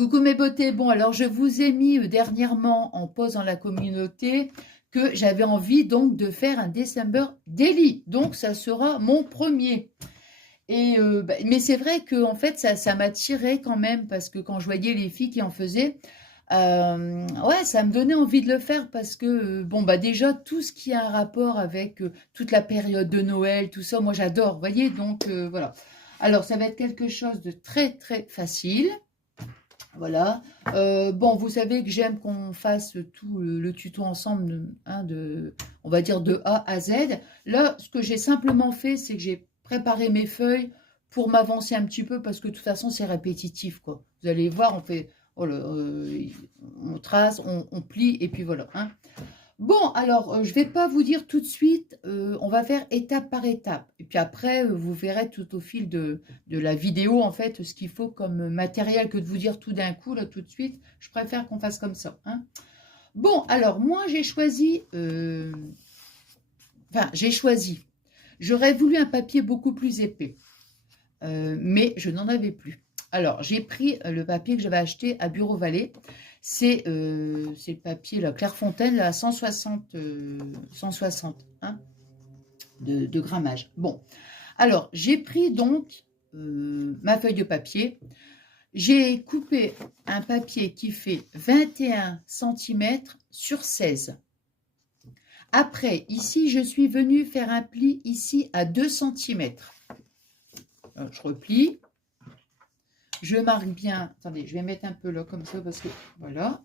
Coucou mes beautés, bon alors je vous ai mis dernièrement en pause dans la communauté que j'avais envie donc de faire un December Daily, donc ça sera mon premier. Et mais c'est vrai que en fait ça m'attirait quand même parce que quand je voyais les filles qui en faisaient, ouais ça me donnait envie de le faire parce que bon bah déjà tout ce qui a un rapport avec toute la période de Noël, tout ça, moi j'adore, vous voyez, donc voilà. Alors ça va être quelque chose de très très facile. Voilà. Bon, vous savez que j'aime qu'on fasse tout le tuto ensemble, hein, on va dire de A à Z. Là, ce que j'ai simplement fait, c'est que j'ai préparé mes feuilles pour m'avancer un petit peu parce que de toute façon, c'est répétitif, quoi. Vous allez voir, on fait, oh là, on trace, on plie et puis voilà, hein. Bon, alors, je ne vais pas vous dire tout de suite, on va faire étape par étape. Et puis après, vous verrez tout au fil de la vidéo, en fait, ce qu'il faut comme matériel que de vous dire tout d'un coup, là, tout de suite. Je préfère qu'on fasse comme ça, hein. Bon, alors, moi, j'ai choisi, j'aurais voulu un papier beaucoup plus épais, mais je n'en avais plus. Alors, j'ai pris le papier que j'avais acheté à Bureau Vallée. C'est le papier là, Clairefontaine, là, à 160, 160 hein, de grammage. Bon, alors, j'ai pris donc ma feuille de papier. J'ai coupé un papier qui fait 21 cm sur 16. Après, ici, je suis venue faire un pli ici à 2 cm. Alors, je replie. Je marque bien, attendez, je vais mettre un peu là comme ça parce que, voilà.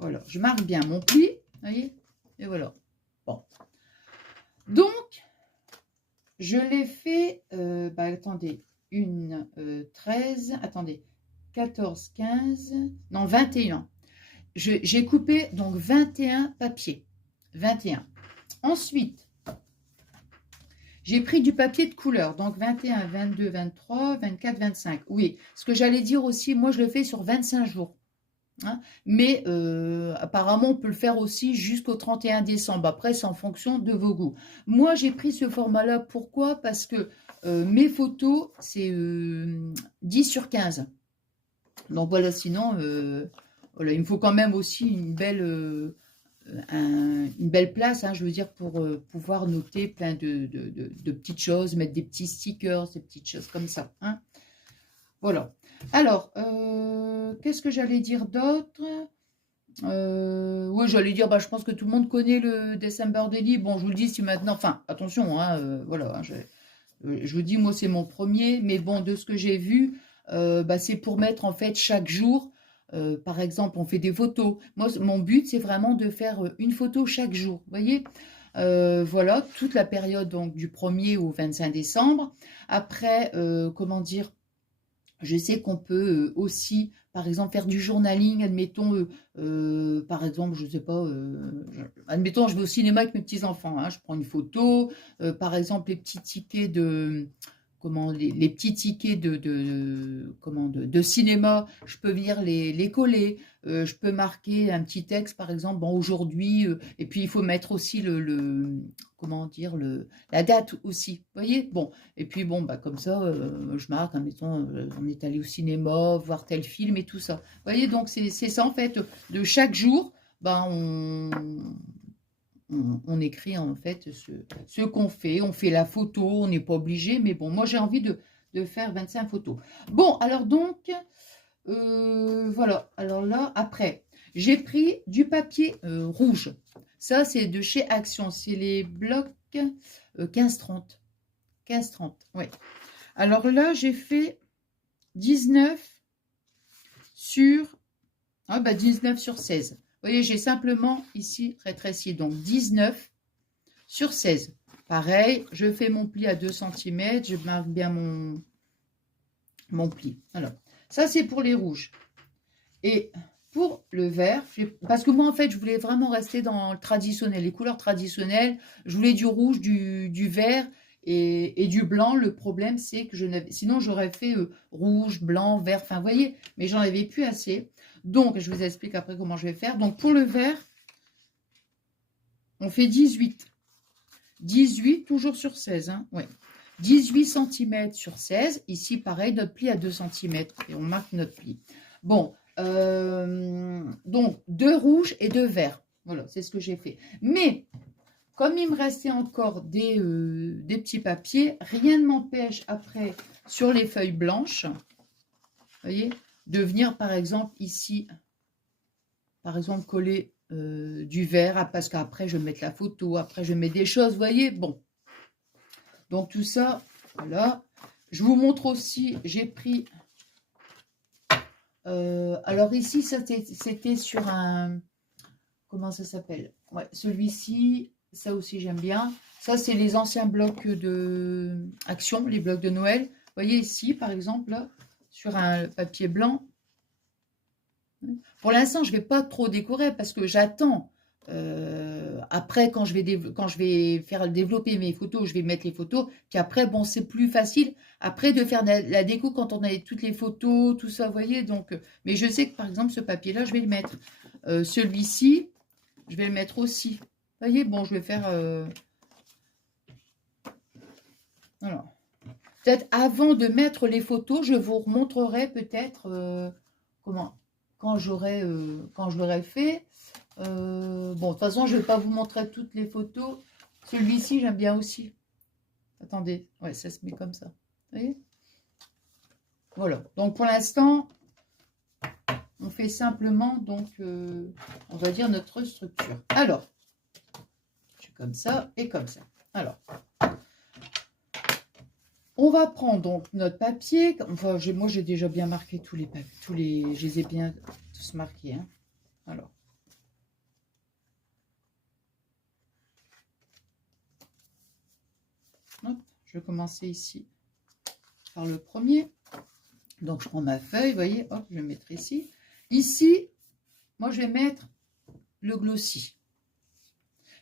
Voilà, je marque bien mon pli, vous voyez, et voilà. Bon. Donc, je l'ai fait, attendez, 13, attendez, 14, 15, non, 21. J'ai coupé donc 21 papiers, 21. Ensuite, j'ai pris du papier de couleur, donc 21, 22, 23, 24, 25. Oui, ce que j'allais dire aussi, moi je le fais sur 25 jours. Hein, mais apparemment, on peut le faire aussi jusqu'au 31 décembre. Après, c'est en fonction de vos goûts. Moi, j'ai pris ce format-là. Pourquoi? Parce que mes photos, c'est 10 sur 15. Donc voilà, sinon, voilà, il me faut quand même aussi une belle place, hein, je veux dire, pour pouvoir noter plein de petites choses, mettre des petits stickers, des petites choses comme ça. Hein. Voilà. Alors, qu'est-ce que j'allais dire d'autre? Oui, j'allais dire, je pense que tout le monde connaît le December Daily. Bon, je vous le dis si maintenant, enfin, attention, hein, voilà, hein, je vous dis, moi, c'est mon premier, mais bon, de ce que j'ai vu, c'est pour mettre, en fait, chaque jour, par exemple, on fait des photos. Moi, mon but, c'est vraiment de faire une photo chaque jour, vous voyez? Voilà, toute la période, donc, du 1er au 25 décembre. Après, comment dire? Je sais qu'on peut aussi, par exemple, faire du journaling, admettons, par exemple, je ne sais pas, admettons, je vais au cinéma avec mes petits-enfants, hein, je prends une photo, par exemple, les petits tickets de, comment, les petits tickets de cinéma, je peux venir les coller, je peux marquer un petit texte, par exemple, bon, aujourd'hui, et puis il faut mettre aussi comment dire, la date aussi, vous voyez, bon, et puis bon, comme ça, je marque, hein, mettons, on est allé au cinéma, voir tel film et tout ça. Vous voyez, donc c'est ça en fait, de chaque jour, on écrit en fait ce qu'on fait, on fait la photo, on n'est pas obligé, mais bon, moi j'ai envie de faire 25 photos. Bon, alors donc, voilà, alors là, après, j'ai pris du papier rouge. Ça, c'est de chez Action, c'est les blocs 15-30. 15-30, oui. Alors là, j'ai fait 19 sur, 19 sur 16. Vous voyez, j'ai simplement ici rétréci, donc 19 sur 16. Pareil, je fais mon pli à 2 cm, je marque bien mon pli. Alors, ça c'est pour les rouges. Et pour le vert, parce que moi en fait je voulais vraiment rester dans le traditionnel, les couleurs traditionnelles, je voulais du rouge, du vert et du blanc. Le problème c'est que sinon j'aurais fait rouge, blanc, vert, enfin vous voyez, mais j'en avais plus assez. Donc je vous explique après comment je vais faire. Donc pour le vert, on fait 18. 18 toujours sur 16, hein, ouais. 18 cm sur 16. Ici, pareil, notre pli à 2 cm. Et on marque notre pli. Bon, donc 2 rouges et 2 verts. Voilà, c'est ce que j'ai fait. Mais, comme il me restait encore des petits papiers, rien ne m'empêche après, sur les feuilles blanches, vous voyez, de venir, par exemple, ici, par exemple, coller du vert, parce qu'après, je vais mettre la photo, après, je mets des choses, vous voyez, bon. Donc, tout ça, voilà. Je vous montre aussi, j'ai pris... alors ici, c'était sur un... Comment ça s'appelle? Ouais, celui-ci, ça aussi, j'aime bien. Ça, c'est les anciens blocs de Action, les blocs de Noël. Vous voyez ici, par exemple, là, sur un papier blanc. Pour l'instant, je ne vais pas trop décorer parce que j'attends. Après, quand je vais faire développer mes photos, je vais mettre les photos. Puis après, bon, c'est plus facile après de faire la déco quand on a toutes les photos, tout ça, vous voyez. Donc, mais je sais que par exemple, ce papier-là, je vais le mettre. Celui-ci, je vais le mettre aussi. Vous voyez, bon, je vais faire... Alors, peut-être avant de mettre les photos, je vous remontrerai peut-être comment, quand je l'aurai fait. Bon, de toute façon, je ne vais pas vous montrer toutes les photos. Celui-ci, j'aime bien aussi. Attendez, ouais, ça se met comme ça. Vous voyez? Voilà. Donc, pour l'instant, on fait simplement, donc, on va dire notre structure. Alors, je suis comme ça et comme ça. Alors, on va prendre donc notre papier. Enfin, moi, j'ai déjà bien marqué tous les papiers. Je les ai bien tous marqués. Hein. Alors. Hop, je vais commencer ici par le premier. Donc, je prends ma feuille, vous voyez, hop, je vais mettre ici. Ici, moi, je vais mettre le glossy.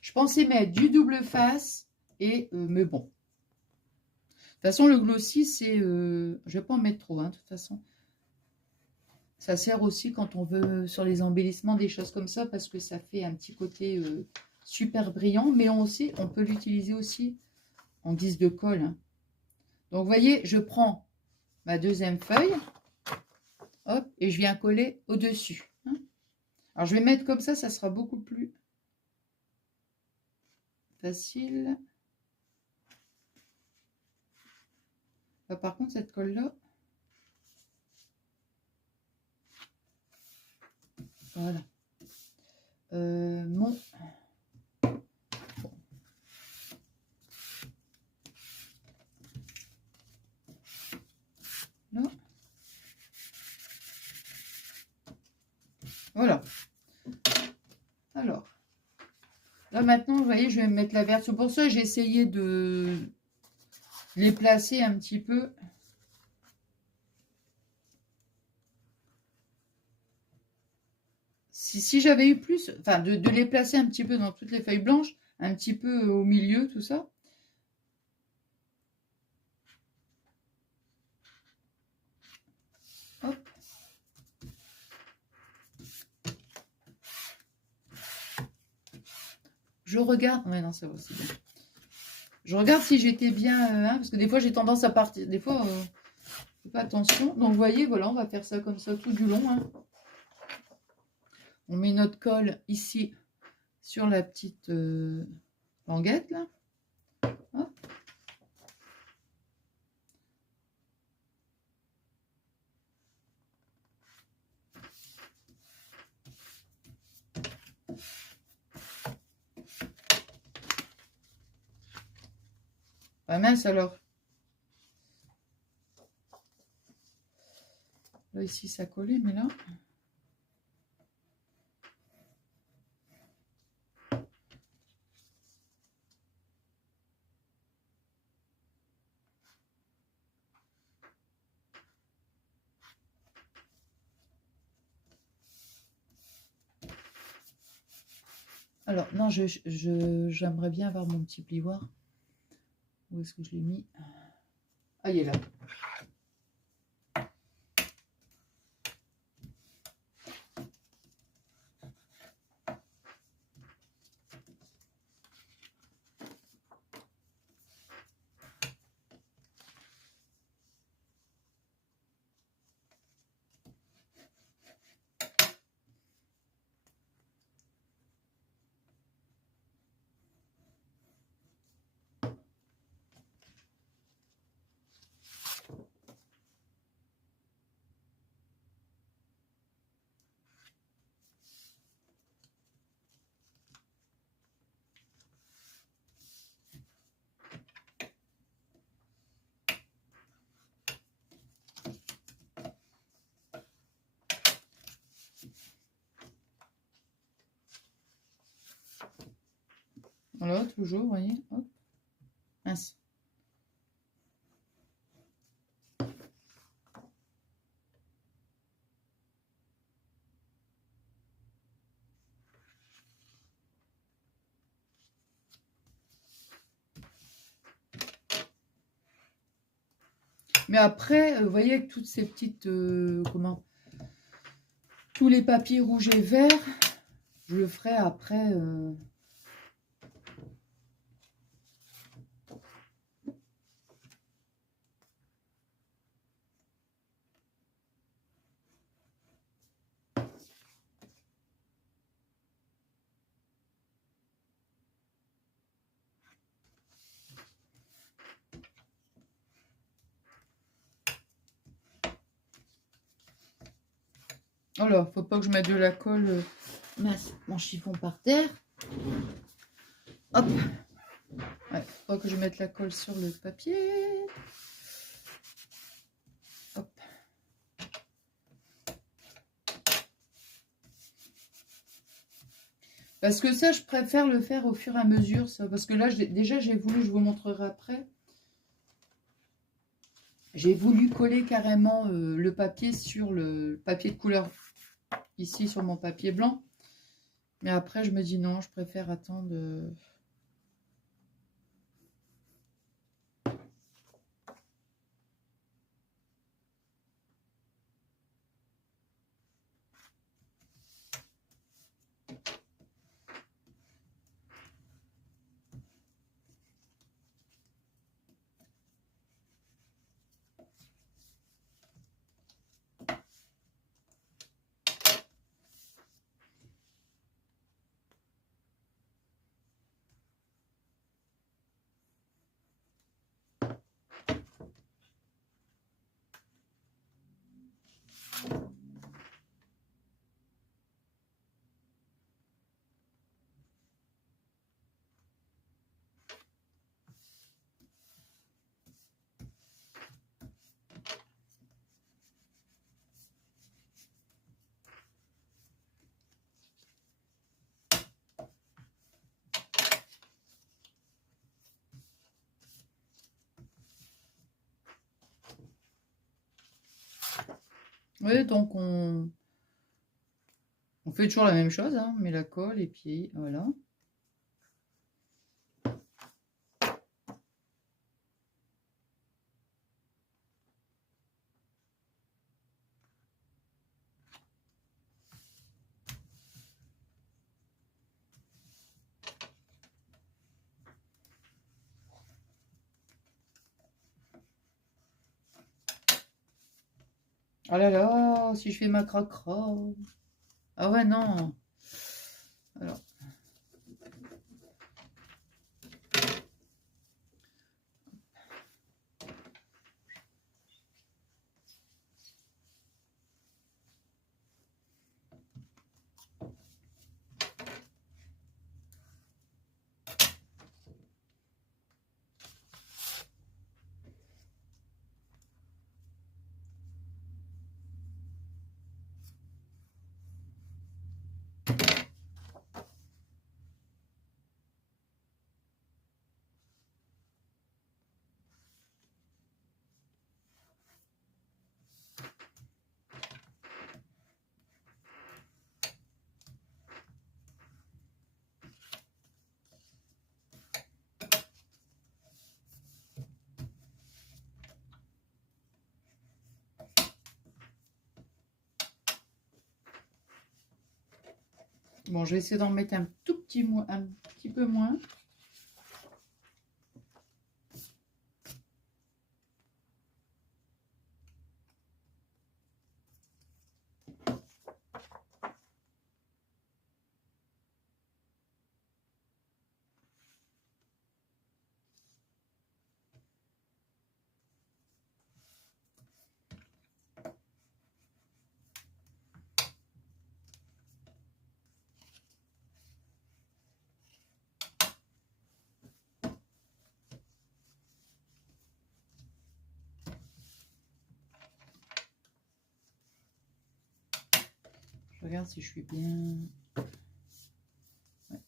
Je pensais mettre du double face, mais bon. De toute façon, le glossy, c'est... je ne vais pas en mettre trop, hein, de toute façon. Ça sert aussi quand on veut, sur les embellissements, des choses comme ça, parce que ça fait un petit côté super brillant. Mais on peut l'utiliser aussi en guise de colle. Hein. Donc, vous voyez, je prends ma deuxième feuille, hop, et je viens coller au-dessus. Hein. Alors, je vais mettre comme ça sera beaucoup plus facile. Bah, par contre, cette colle-là, voilà. Mon... Là. Voilà. Alors, là maintenant, vous voyez, je vais mettre la verte. Pour ça, j'ai essayé de les placer un petit peu. Si j'avais eu plus, enfin, de les placer un petit peu dans toutes les feuilles blanches, un petit peu au milieu, tout ça. Hop. Je regarde. Ouais, non, ça va aussi bien. Je regarde si j'étais bien, hein, parce que des fois j'ai tendance à partir. Des fois, je fais pas attention. Donc, vous voyez, voilà, on va faire ça comme ça tout du long. Hein. On met notre colle ici sur la petite languette là. Hop. Ah mince alors. Là ici ça collait, mais là. Alors, non, j'aimerais bien avoir mon petit plioir. Où est-ce que je l'ai mis? Ah, il est là. Voilà, toujours, vous voyez. Hop. Mince. Mais après, vous voyez, avec toutes ces petites... comment? Tous les papiers rouges et verts, je le ferai après... Alors, faut pas que je mette de la colle... mince, mon chiffon par terre. Hop. Ouais, faut pas que je mette la colle sur le papier. Hop. Parce que ça, je préfère le faire au fur et à mesure, ça. Parce que là, déjà, j'ai voulu, je vous montrerai après. J'ai voulu coller carrément le papier sur le papier de couleur, ici sur mon papier blanc. Mais après, je me dis non, je préfère attendre... Oui, donc on fait toujours la même chose, hein, on met la colle et puis voilà. Oh là là, si je fais ma cracra. Ah ouais, non. Alors. Bon, je vais essayer d'en mettre un petit peu moins. Je regarde si je suis bien... Ouais.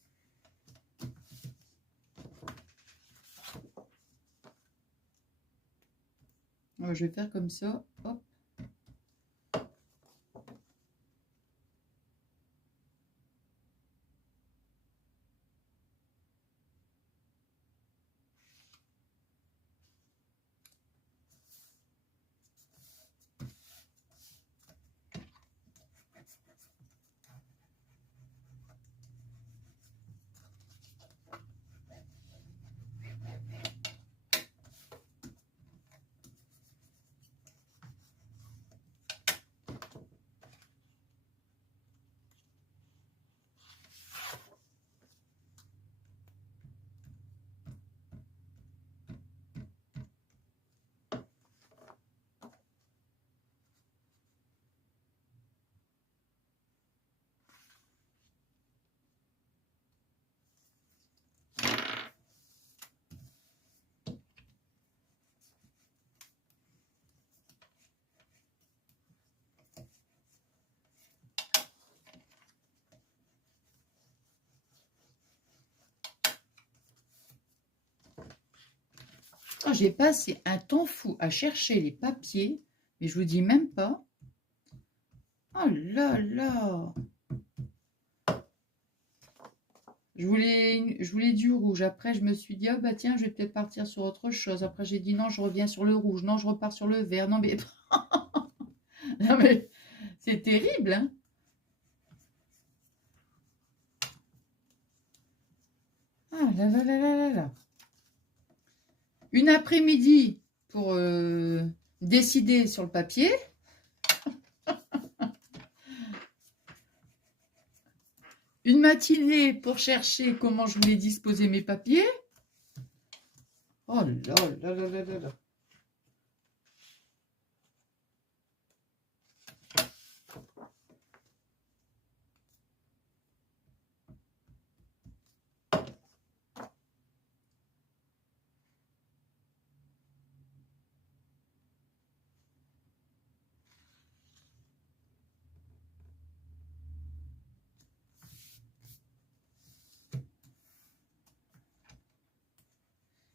moi, je vais faire comme ça. Hop. Oh, j'ai passé un temps fou à chercher les papiers, mais je vous dis même pas. Oh là là! Je voulais du rouge. Après, je me suis dit, ah bah tiens, je vais peut-être partir sur autre chose. Après, j'ai dit, non, je reviens sur le rouge. Non, je repars sur le vert. Non, mais, non, mais c'est terrible, hein? Ah là là là là là là. Une après-midi pour décider sur le papier. Une matinée pour chercher comment je voulais disposer mes papiers. Oh là là là là là là.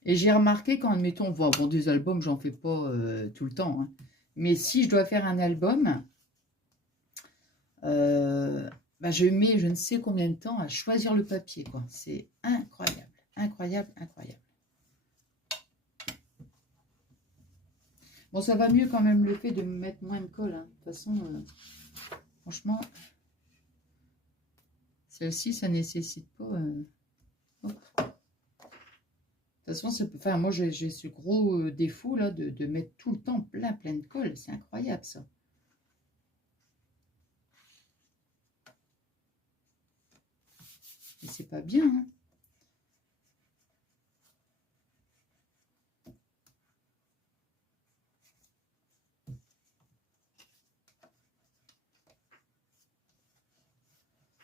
Et j'ai remarqué quand, admettons, bon, des albums, j'en fais pas tout le temps. Hein. Mais si je dois faire un album, bah, je mets je ne sais combien de temps à choisir le papier. C'est incroyable, incroyable, incroyable. Bon, ça va mieux quand même le fait de me mettre moins de colle. Hein. De toute façon, franchement, celle-ci, ça nécessite pas... De toute façon, enfin, moi, j'ai ce gros défaut là de mettre tout le temps plein de colle. C'est incroyable, ça. Et c'est pas bien, hein.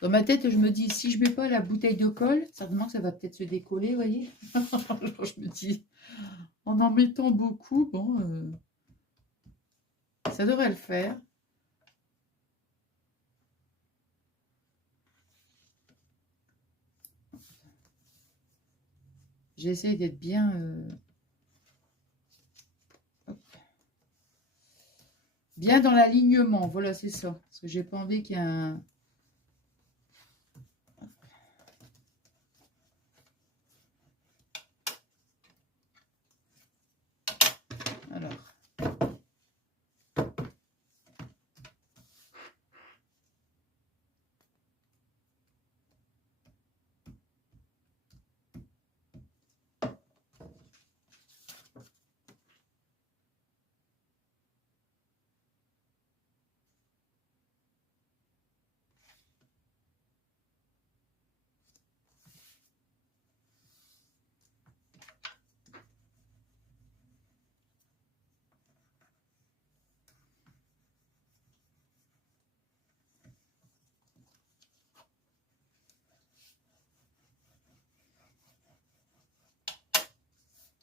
Dans ma tête, je me dis, si je mets pas la bouteille de colle, certainement que ça va peut-être se décoller, vous voyez. Je me dis, en mettant beaucoup, bon, ça devrait le faire. J'essaie d'être bien... bien dans l'alignement, voilà, c'est ça. Parce que j'ai pas envie qu'il y ait un... Alors...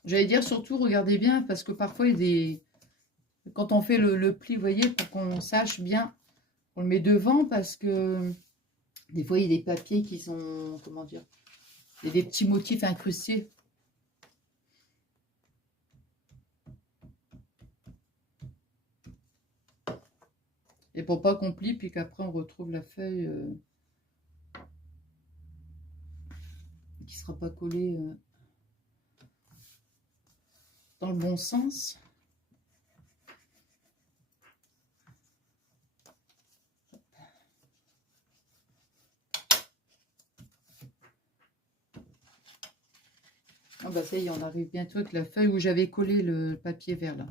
J'allais dire surtout, regardez bien, parce que parfois, il y a des... Quand on fait le pli, vous voyez, pour qu'on sache bien, on le met devant, parce que des fois, il y a des papiers qui sont... Comment dire? Il y a des petits motifs incrustés. Et pour pas qu'on plie, puis qu'après on retrouve la feuille qui sera pas collée dans le bon sens. Ah bah ça y est, on arrive bientôt avec la feuille où j'avais collé le papier vert là.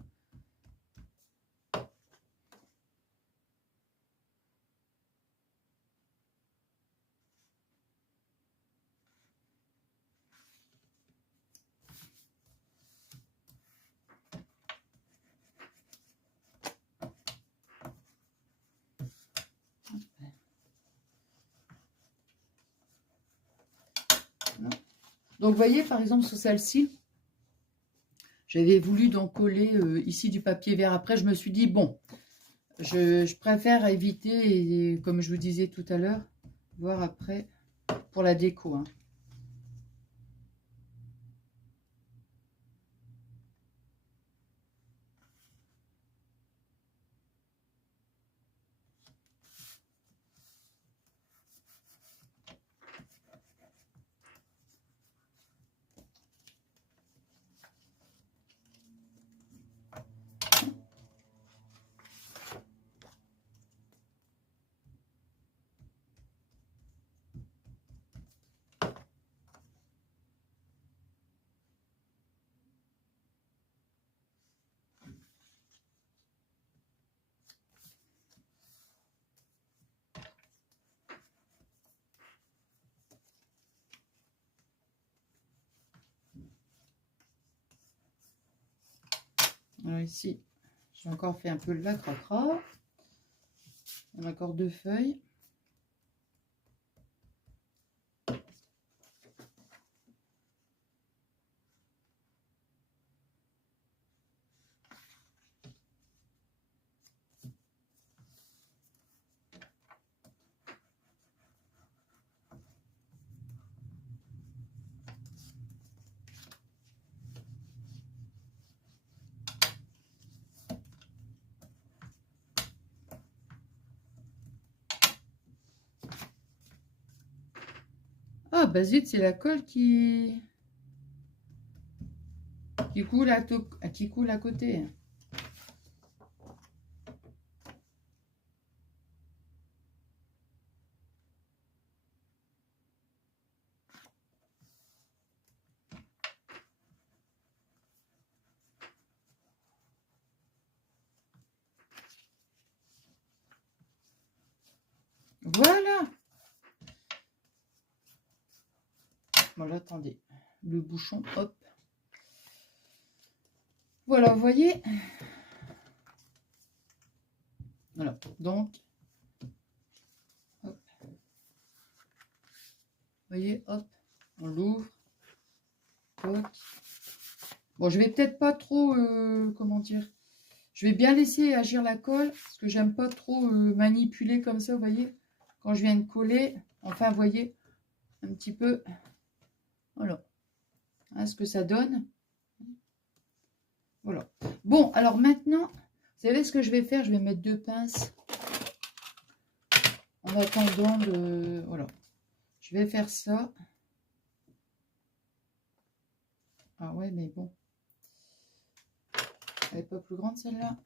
Donc, vous voyez, par exemple, sur celle-ci, j'avais voulu donc coller ici du papier vert. Après, je me suis dit, bon, je préfère éviter, et, comme je vous disais tout à l'heure, voir après pour la déco. Hein. Alors ici, j'ai encore fait un peu le lacracra. On a encore 2 feuilles. Ah, bah zut, c'est la colle coule qui coule à côté. Voilà. Voilà, attendez. Le bouchon, hop. Voilà, vous voyez. Voilà, donc. Hop. Vous voyez, hop. On l'ouvre. Bon, je vais peut-être pas trop, comment dire. Je vais bien laisser agir la colle, parce que j'aime pas trop manipuler comme ça, vous voyez. Quand je viens de coller, enfin, vous voyez, un petit peu. Voilà. Hein, ce que ça donne. Voilà. Bon, alors maintenant, vous savez ce que je vais faire? Je vais mettre 2 pinces. En attendant de... Voilà. Je vais faire ça. Ah ouais, mais bon. Elle n'est pas plus grande, celle-là.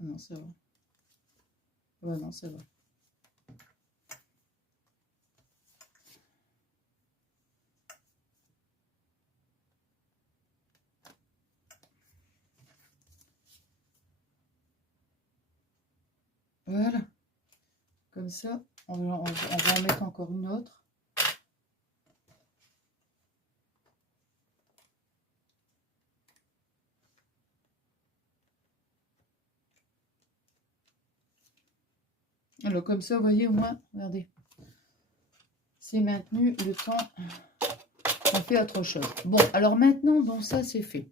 Ah non, ça va. Ouais, non, ça va. Voilà. Comme ça, on va en mettre encore une autre. Alors, comme ça, vous voyez, au moins, regardez. C'est maintenu le temps. On fait autre chose. Bon, alors maintenant, donc ça, c'est fait.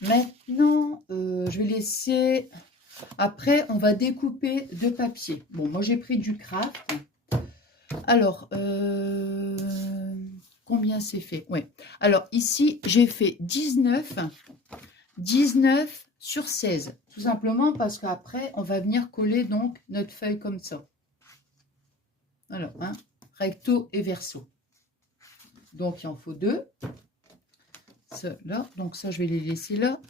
Maintenant, je vais laisser... Après, on va découper 2 papiers. Bon, moi, j'ai pris du craft. Alors, combien c'est fait. Ouais. Alors ici, j'ai fait 19 sur 16. Tout simplement parce qu'après, on va venir coller donc notre feuille comme ça. Alors, hein, recto et verso. Donc, il en faut 2. Ça, là. Donc, ça, je vais les laisser là.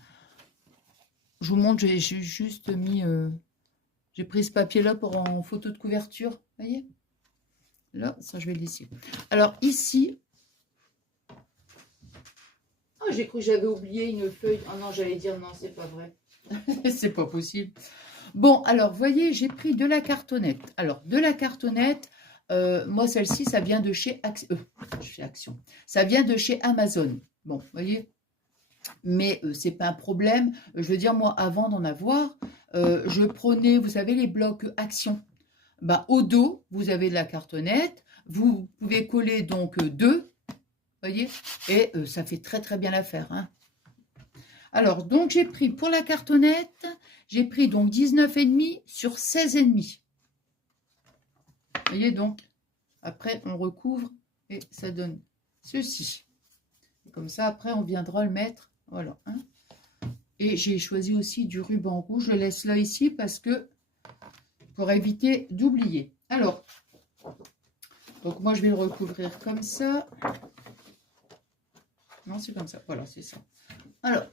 Je vous montre, j'ai juste mis... j'ai pris ce papier-là pour en photo de couverture. Vous voyez? Là, ça, je vais le laisser. Alors, ici... Oh, j'ai cru que j'avais oublié une feuille. Ah non, j'allais dire non, c'est pas vrai. C'est pas possible. Bon, alors, vous voyez, j'ai pris de la cartonnette. Alors, de la cartonnette, moi, celle-ci, ça vient de chez Action. Ça vient de chez Amazon. Bon, vous voyez, mais c'est pas un problème. Je veux dire, moi, avant d'en avoir, je prenais, vous savez, les blocs Action. Ben, au dos, vous avez de la cartonnette. Vous pouvez coller donc 2, voyez, et ça fait très très bien l'affaire. Hein. Alors, donc, j'ai pris pour la cartonnette, j'ai pris donc 19,5 sur 16,5. Vous voyez donc, après, on recouvre et ça donne ceci. Comme ça, après, on viendra le mettre. Voilà. Hein. Et j'ai choisi aussi du ruban rouge. Je le laisse là, ici, parce que pour éviter d'oublier. Alors, donc moi, je vais le recouvrir comme ça. Non, c'est comme ça. Voilà, c'est ça. Alors,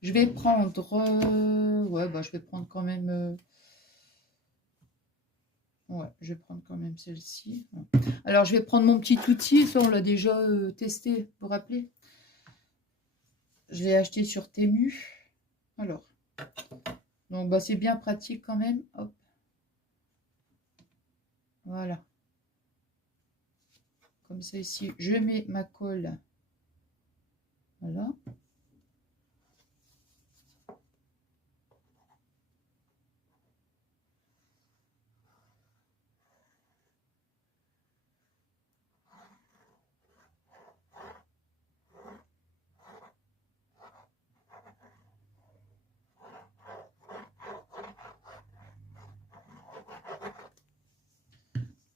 je vais prendre... ouais, bah, je vais prendre quand même... ouais, je vais prendre quand même celle-ci. Alors, je vais prendre mon petit outil. Ça, on l'a déjà testé, vous vous rappelez? Je l'ai acheté sur Temu. Alors, donc, bah, c'est bien pratique quand même. Hop. Voilà. Comme ça, ici, je mets ma colle. Voilà.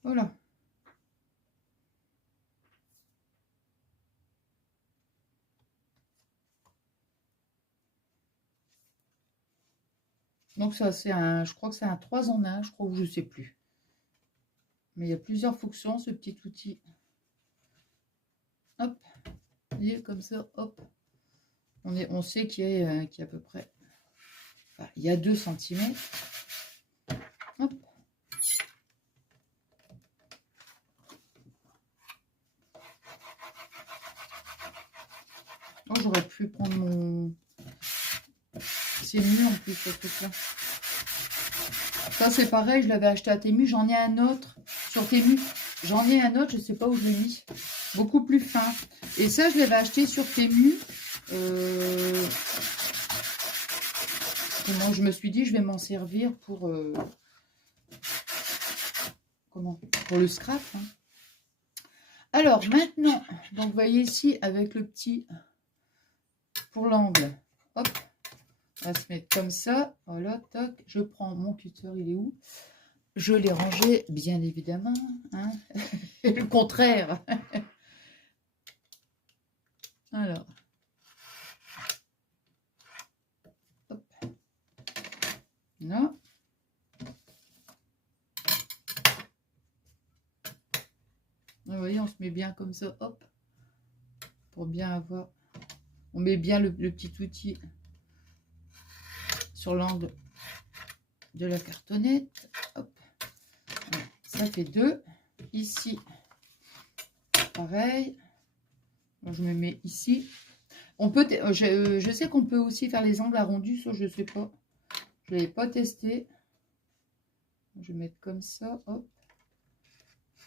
Voilà. Donc ça, c'est un, je crois que c'est un 3 en 1, je crois, ou je sais plus. Mais il y a plusieurs fonctions, ce petit outil. Hop, vous voyez, comme ça, hop. On sait qu'il y a à peu près, enfin, il y a 2 cm. Hop. Oh, j'aurais pu prendre mon... C'est mieux en plus, ce truc-là. Ça, c'est pareil, je l'avais acheté à Temu. J'en ai un autre sur Temu. J'en ai un autre, je ne sais pas où je l'ai mis. Beaucoup plus fin. Et ça, je l'avais acheté sur Temu. Comment je me suis dit, je vais m'en servir pour... comment? Pour le scrap. Hein. Alors, maintenant, donc vous voyez ici, avec le petit... Pour l'angle. Hop. On va se mettre comme ça. Voilà, toc. Je prends mon cutter, il est où? Je l'ai rangé, bien évidemment. Hein. Le contraire. Alors. Hop. Là. Vous voyez, on se met bien comme ça. Hop. Pour bien avoir... On met bien le petit outil sur l'angle de la cartonnette. Hop. Voilà. Ça fait 2. Ici, pareil. Je me mets ici. On peut, je sais qu'on peut aussi faire les angles arrondis, ça je ne sais pas. Je ne l'ai pas testé. Je vais mettre comme ça, hop,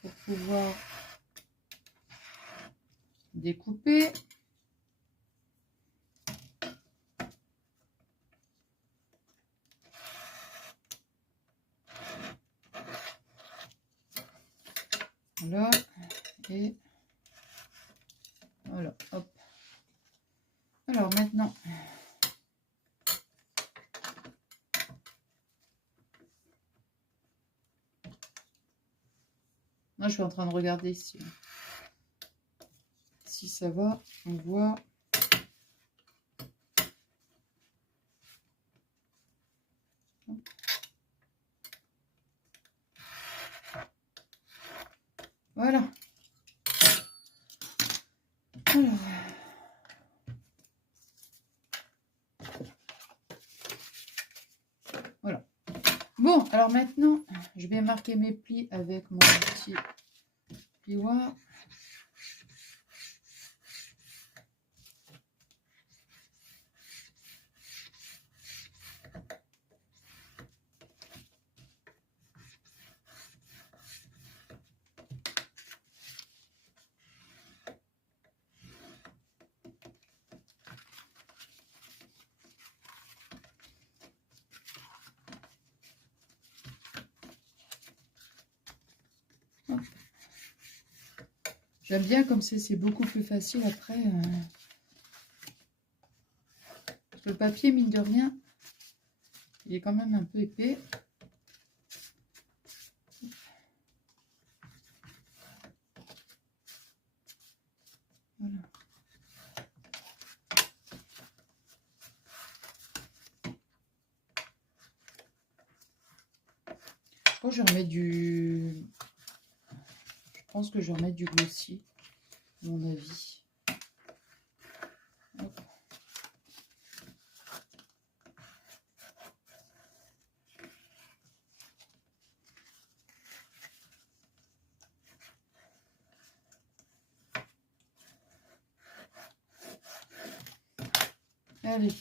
pour pouvoir découper. Voilà, et voilà, hop. Alors maintenant, moi je suis en train de regarder ici. si ça va. On voit. Voilà. Alors. Voilà. Bon, alors maintenant, je vais marquer mes plis avec mon petit plioir. J'aime bien comme c'est beaucoup plus facile après. Parce que le papier, mine de rien, il est quand même un peu épais. Voilà. Oh, je remets du... Je pense que je vais remettre du glossy, à mon avis. Hop. Allez.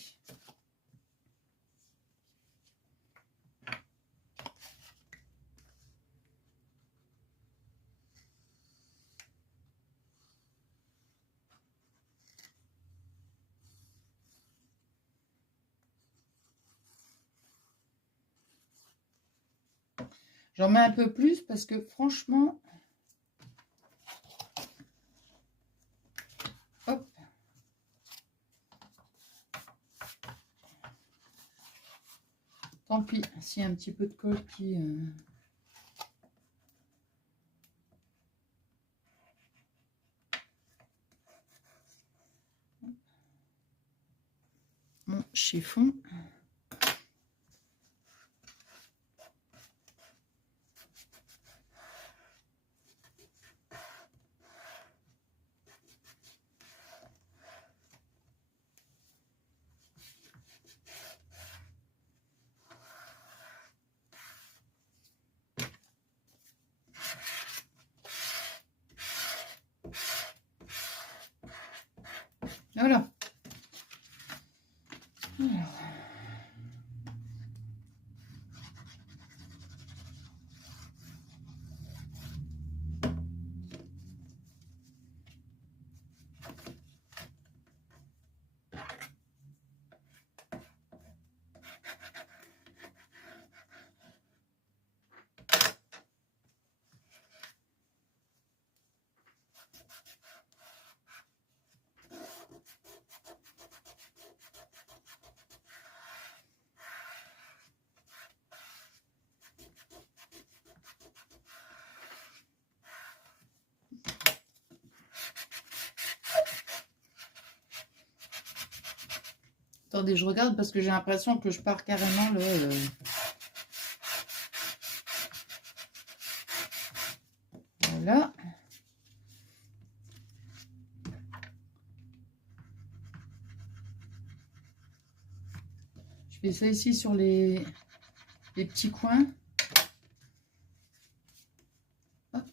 J'en mets un peu plus parce que franchement... Hop. Tant pis, s'il y a un petit peu de colle qui... Mon chiffon. Voilà. Alors. Attendez, je regarde parce que j'ai l'impression que je pars carrément le... Voilà. Je fais ça ici sur les petits coins. Hop.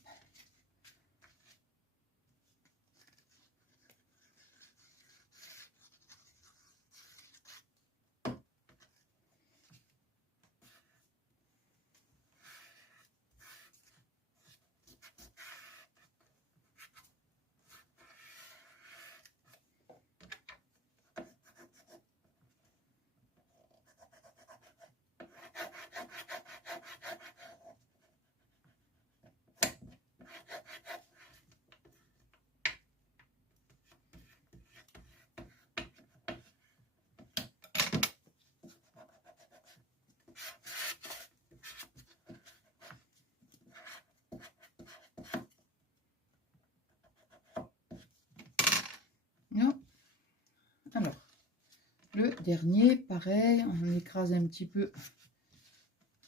Le dernier, pareil, on écrase un petit peu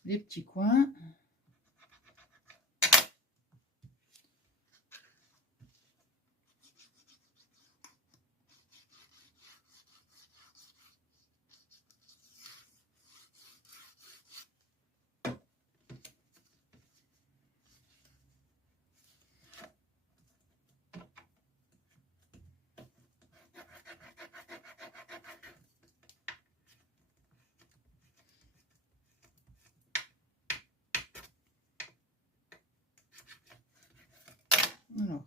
les petits coins. Alors.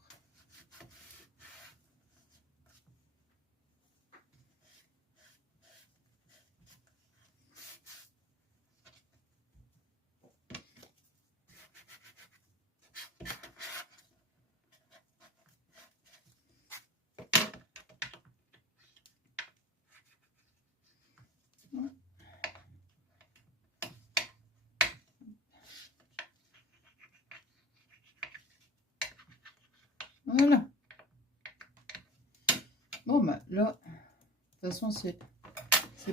Voilà. Bon, bah là, de toute façon, c'est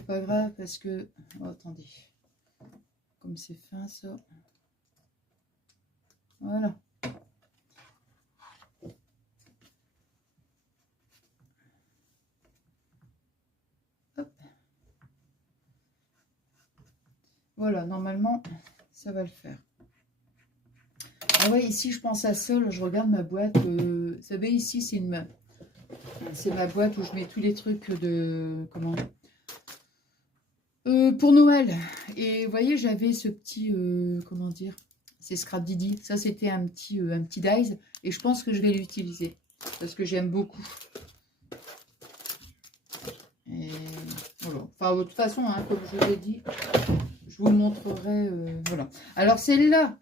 pas grave parce que... Oh, attendez. Comme c'est fin, ça. Voilà. Hop. Voilà, normalement, ça va le faire. Ah ouais, ici, je pense à ça. Là, je regarde ma boîte. Vous savez, ici, c'est ma boîte où je mets tous les trucs de... Comment pour Noël. Et vous voyez, j'avais ce petit... comment dire? C'est Scrap Didi. Ça, c'était un petit dies. Et je pense que je vais l'utiliser. Parce que j'aime beaucoup. Et voilà. Enfin, de toute façon, hein, comme je l'ai dit, je vous montrerai. Voilà. Alors, c'est là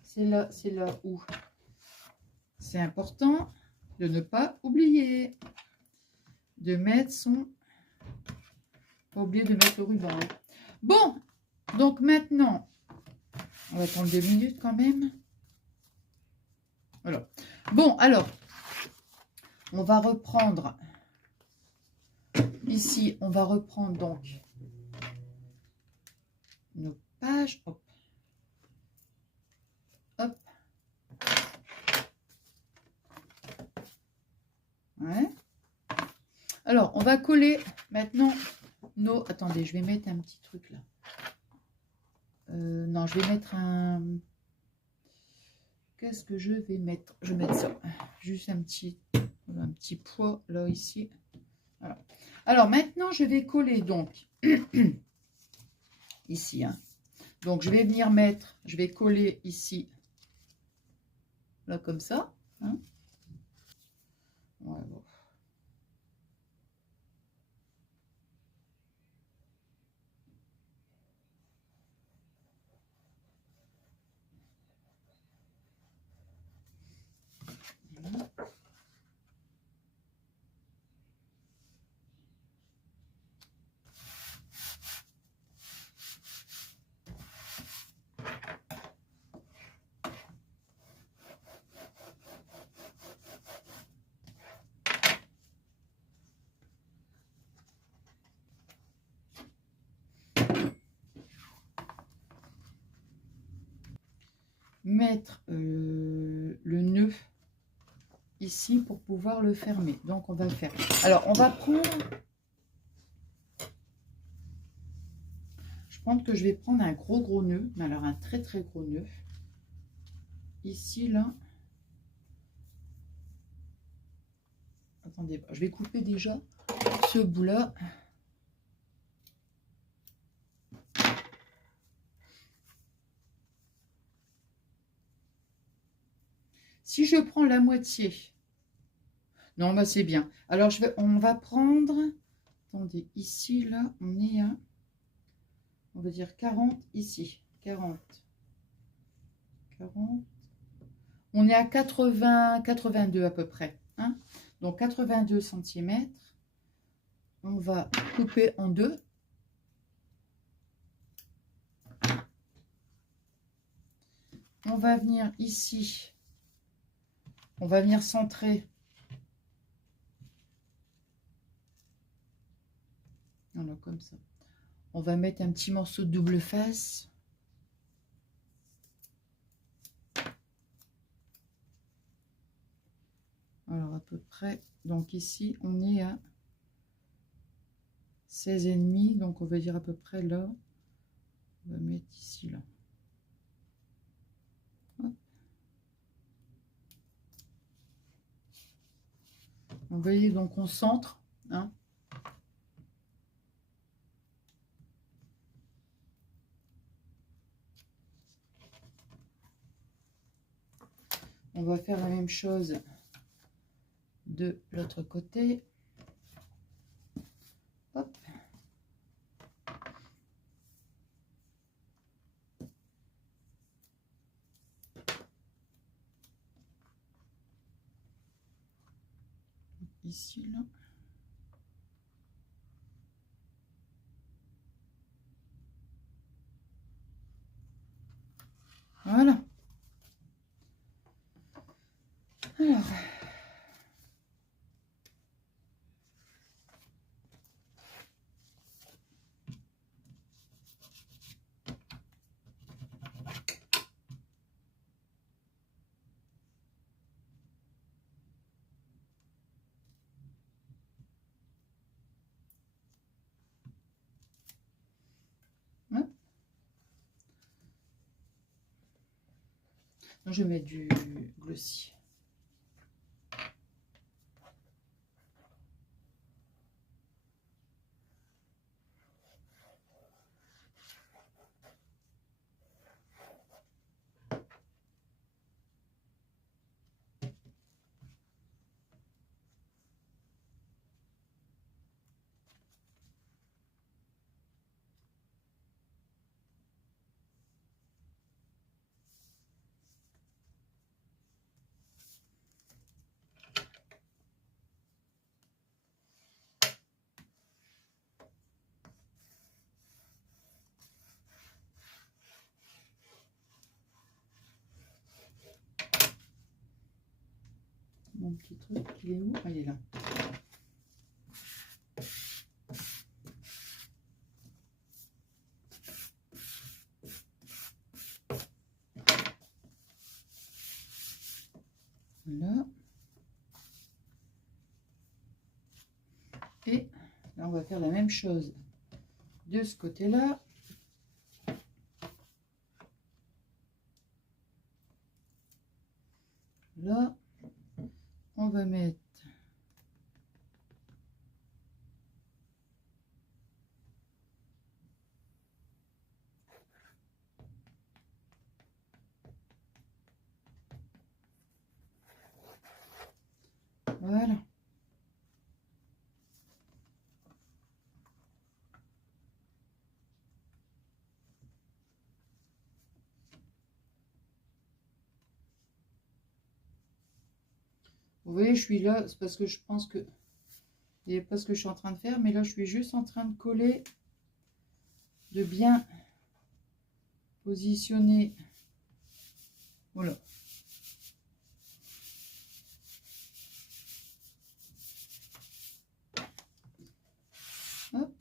où c'est important de ne pas oublier de mettre son... Pas oublier de mettre le ruban. Hein. Bon, donc maintenant, on va attendre 2 minutes quand même. Voilà. Bon, alors, on va reprendre. Ici, on va reprendre donc nos pages. Hop. Hop. Ouais. Alors, on va coller maintenant nos... Attendez, je vais mettre un petit truc là. Non, je vais mettre un... Qu'est-ce que je vais mettre? Je vais mettre ça. Juste un petit poids là, ici. Voilà. Alors, maintenant, je vais coller donc ici. Hein. Donc, je vais venir mettre... Je vais coller ici. Là, comme ça. Hein. Ouais, bon. Mettre le nœud ici pour pouvoir le fermer. Donc, on va le faire. Alors, on va prendre... Je pense que je vais prendre un gros nœud. Mais alors, un très gros nœud. Ici, là. Attendez, je vais couper déjà ce bout-là. Si je prends la moitié... Non, bah c'est bien. Alors, on va prendre... Attendez, ici, là, on est à... On va dire 40 ici. 40. On est à 82 à peu près. Hein, donc, 82 cm. On va couper en deux. On va venir ici. On va venir centrer. Voilà, comme ça. On va mettre un petit morceau de double face. Alors, à peu près. Donc, ici, on est à 16,5. Donc, on va dire à peu près là. On va mettre ici, là. Hop. Vous voyez, donc, on centre. Hein. On va faire la même chose de l'autre côté. Hop. Ici, là. Voilà. Alors. Hop. Je vais mettre du glossy. Mon petit truc, il est où? Ah, il est là. Là. Et là, on va faire la même chose de ce côté-là. Là, on va mettre voilà. Vous voyez, je suis là, c'est parce que je pense que il pas ce que je suis en train de faire, mais là, je suis juste en train de coller, de bien positionner. Voilà. Hop.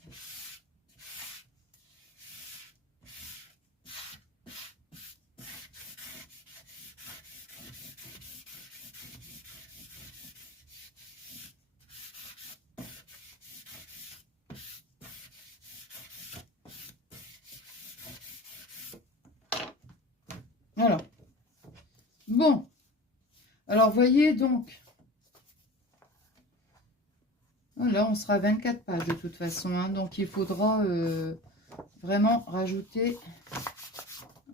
Voilà. Bon. Alors, voyez donc. Là, on sera à 24 pages de toute façon. Hein, donc, il faudra vraiment rajouter.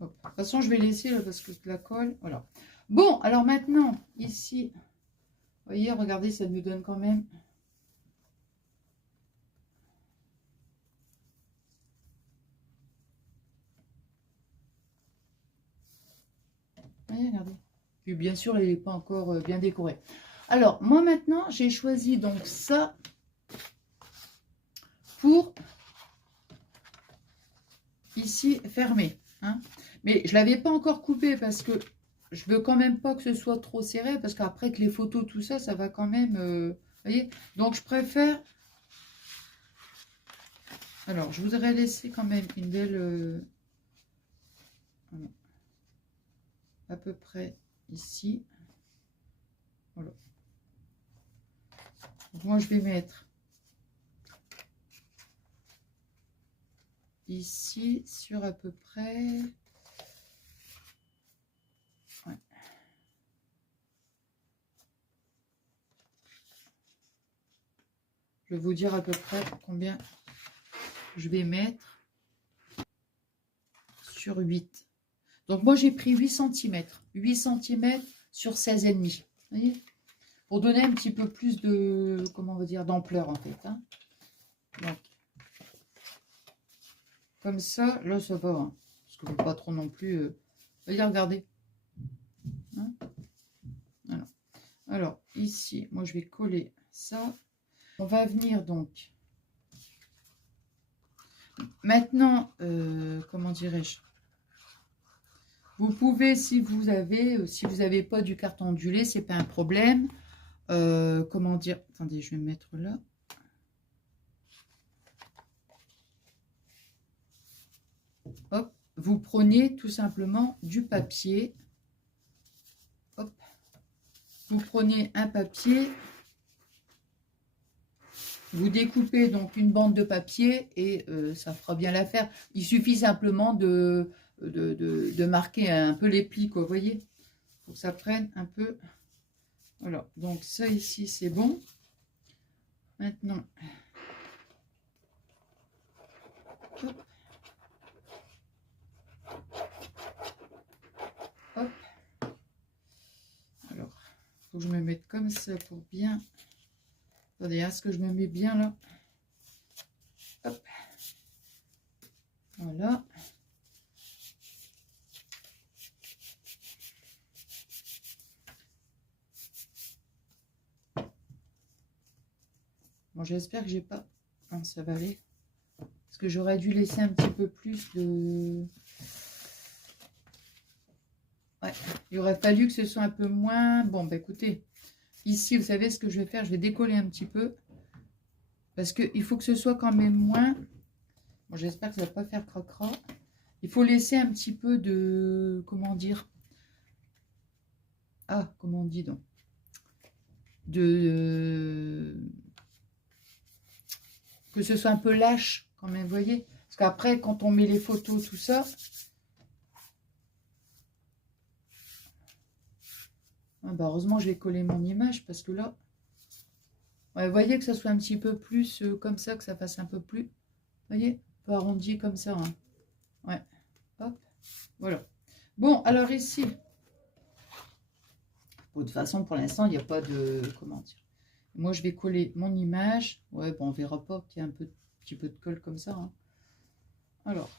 Hop. De toute façon, je vais laisser là parce que la colle. Voilà. Bon, alors maintenant, ici. Vous voyez, regardez, ça nous donne quand même. Voyez, regardez. Puis bien sûr, il n'est pas encore bien décoré. Alors, moi maintenant, j'ai choisi donc ça pour ici fermer. Hein. Mais je ne l'avais pas encore coupé parce que je veux quand même pas que ce soit trop serré parce qu'après que les photos, tout ça, ça va quand même... voyez. Donc, je préfère Alors, je voudrais laisser quand même une belle... voilà, à peu près ici. Voilà. Donc, moi, je vais mettre ici sur à peu près... ouais. Je vais vous dire à peu près combien je vais mettre sur 8. Donc, moi, j'ai pris 8 cm. 8 cm sur 16,5. Vous voyez? Pour donner un petit peu plus de, comment on va dire, d'ampleur, en fait. Hein. Donc, comme ça, là, ça va. Hein, parce que je ne veux pas trop non plus... voyez, regardez. Hein, voilà. Alors, ici, moi, je vais coller ça. On va venir, donc... Maintenant, comment dirais-je? Vous pouvez, si vous avez pas du carton ondulé, c'est pas un problème. Comment dire? Attendez, je vais me mettre là. Hop, vous prenez tout simplement du papier. Hop, vous prenez un papier. Vous découpez donc une bande de papier et ça fera bien l'affaire. Il suffit simplement de marquer un peu les plis, quoi, vous voyez, pour que ça prenne un peu. Voilà, donc ça ici, c'est bon. Maintenant, hop. Hop. Alors, il faut que je me mette comme ça pour bien... Attendez, est-ce que je me mets bien là? Hop. Voilà. Bon, j'espère que j'ai pas... Non, ça va aller. Parce que j'aurais dû laisser un petit peu plus de... Ouais, il aurait fallu que ce soit un peu moins... Bon, bah écoutez, ici, vous savez ce que je vais faire? Je vais décoller un petit peu. Parce qu'il faut que ce soit quand même moins... Bon, j'espère que ça ne va pas faire crocra. Il faut laisser un petit peu de... Comment dire? Ah, comment on dit donc? Que ce soit un peu lâche quand même, vous voyez? Parce qu'après, quand on met les photos, tout ça... Ah bah heureusement, je vais coller mon image parce que là... Ouais, vous voyez que ça soit un petit peu plus comme ça, que ça fasse un peu plus... Vous voyez? Un peu arrondi comme ça. Hein. Ouais. Hop. Voilà. Bon, alors ici... Bon, de toute façon, pour l'instant, il n'y a pas de... Comment dire? Moi, je vais coller mon image. Ouais, bon, on verra pas qu'il y a un petit peu de colle comme ça. Hein. Alors...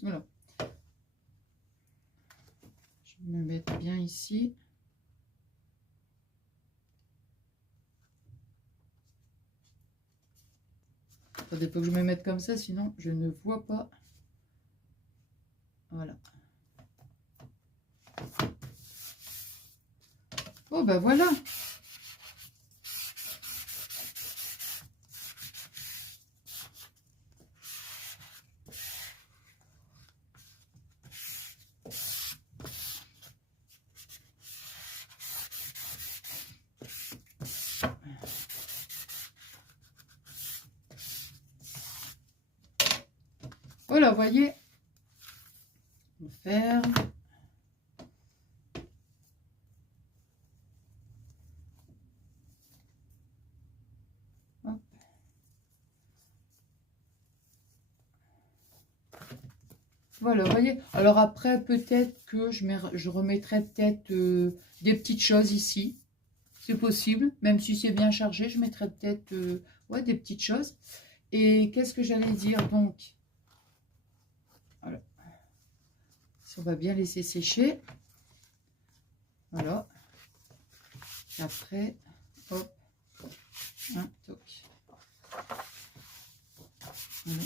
Voilà. Je vais me mettre bien ici. Il faut que je me mette comme ça, sinon je ne vois pas. Voilà. Bon, ben voilà. Voilà, vous voyez. On va faire. Hop. Voilà, vous voyez. Alors après, peut-être que je remettrai peut-être des petites choses ici. C'est possible. Même si c'est bien chargé, je mettrai peut-être ouais, des petites choses. Et qu'est-ce que j'allais dire donc? Voilà. Ça, on va bien laisser sécher. Voilà. Et après, hop. Un toc. Voilà.